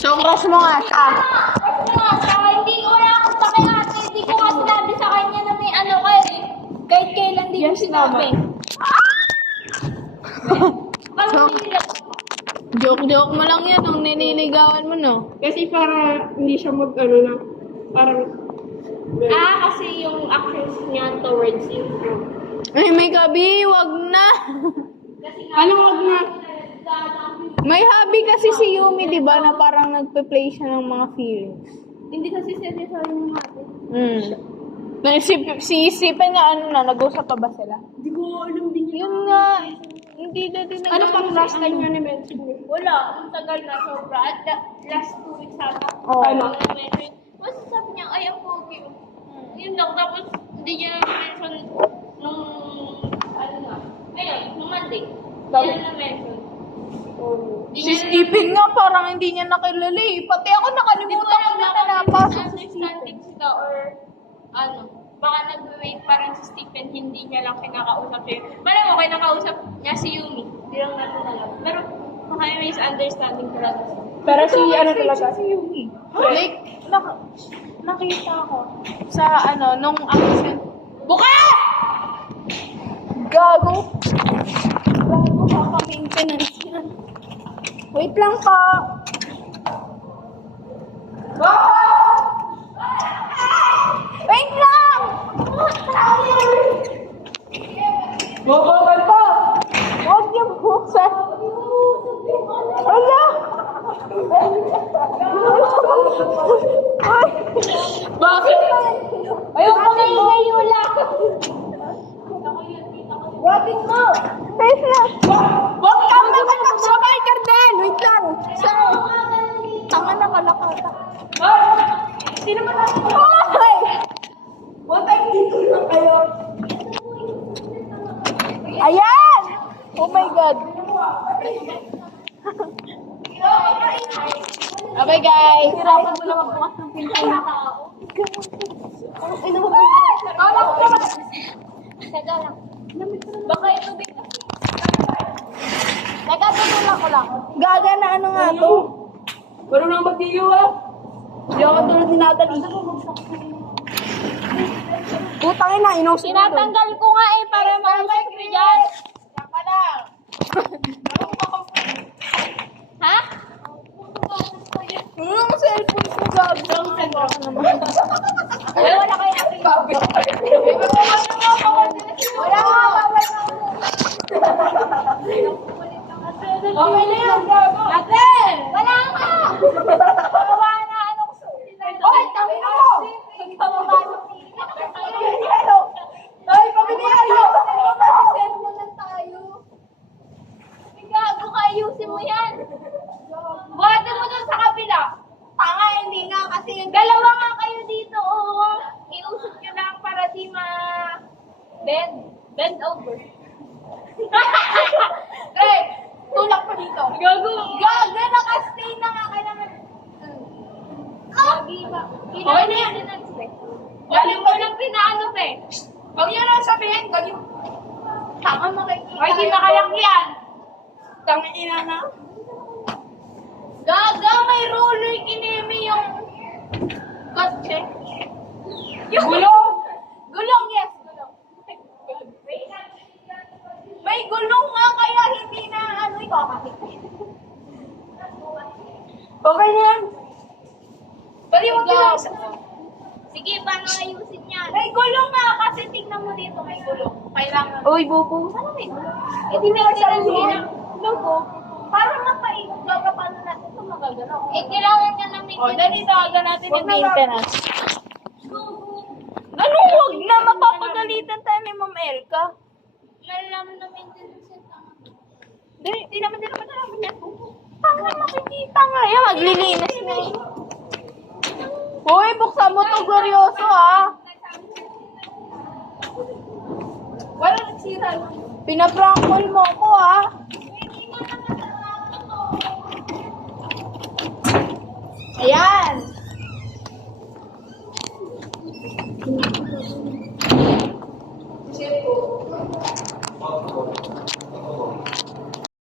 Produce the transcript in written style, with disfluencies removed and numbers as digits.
So, crush mo nga siya. Hindi ko na ako pakiate. Hindi ko nga sinabi sa kanya na may ano kayo. Kahit kailan di ko sinabi. So, joke mo lang yan nung niniligawan mo, no? Kasi para hindi siya mag-ano na, parang... Kasi yung actions niya towards you. Ay, may gabi, wag na. Ano, wag na? May hobby kasi si Yumi, di ba, na parang nagpe-play siya ng mga feelings. Hindi kasi seryoso yung natin. Siisipin na ano na, nag-usap pa ba sila? Hindi ko alam din yun. Yun nga, hindi na din Ano pang last time niya na-mention niya? Wala. Ang tagal na sobra. At last 2 weeks ata. Oo. Ano? Basta sabi niya, ay, ang pogi. Yun lang. Tapos, hindi niya na-mention nung, ano na. Ayun, nung Monday. Hindi niya na-mention. Si Stephen nga parang hindi niya nakilala eh. Pati ako nakalimutan ko na napasok si Stephen. Understanding sila or, ano, baka nag-wait pa rin si Stephen, hindi niya lang kinakausap siya. Malam mo, kinakausap niya si Yumi. Hindi lang natin alam. Pero, baka may misunderstanding talaga. Pero si ano talaga? Si Yumi. Like, nakita ko sa ano, nung accent. Buka! Gago kaka-maintenance yan. Wait lang pa. Wait lang! Bobobal pa! Huwag niyo buksan. Wala! Bakit? Ayun pa Ay, Layula! Wapit mo! Wait lang! Huwag kang makapagsabay, Carden! Wait lang! Saan? Tanga na kalakata. Sino ba natin? Ay! What time dito lang kayo? Ayan! Oh my God! Okay guys! Hirapan mo lang magbukas ng pinto ng tao. Kala ko naman! Teka lang. Baka itubig na. Teka, tutulak ko lang. Gaga na ano nga to? Marunong mag-iyo ah. Hindi ako tulad ni Natalie. Putang ina, inusin mo. Tinatanggal ko nga para mausap ko dyan. Saka lang. Ha? Ang cellphone ko, gaga. Ay, wala kayo natin. Wala nga, bawal na. Okay na yan, gago. Ate! Wala nga! Bawa na ano ko sa Oy, tawin mo! Hello! Ay, pabigyan mo! Cellphone lang tayo. Gago ka, ayusin mo yan. Buhatin mo dun sa kabila. Tanga, hindi nga kasi yung Dalawa nga kayo dito, oo. Iusot nyo lang para di bend over. Eh, tulak pa dito. Gago. Gaga, nakastay na nga. Kailangan... Gagi ba? Okay na yan. Galing mo lang pinaano, pe. Huwag niyo lang sabihin, galing... Tanga, makikita. Ay, di nakalaki yan. Tanga, ina na. Gaga, may roller kinemi yung... Kotse. Yung gulong! Gulong, yes, gulong. May gulong nga, kaya hindi na ano ito. Okay na yan. Baliwag Go. lang. Sige, paano ayusin yan? May gulong nga, kasi tignan mo dito, may gulong. Kailangan. Uy, bubo. Sana may gulong. Eh, di may kailangan. Logo. Para mapaikot gaga, paano natin ito magagano? Eh, kailangan ka ng O, dali tawagan natin yung maintenance. Ganun, huwag na. Mapapagalitan tayo ni Ma'am Elka. Nalaman na maintenance yung tama. Di naman namin yan. Tanga, makikita nga yan. Maglilinis na eh. Hoy, buksan mo to, Glorioso, ha? Wala nagsira. Pinaprank call mo ko, ha?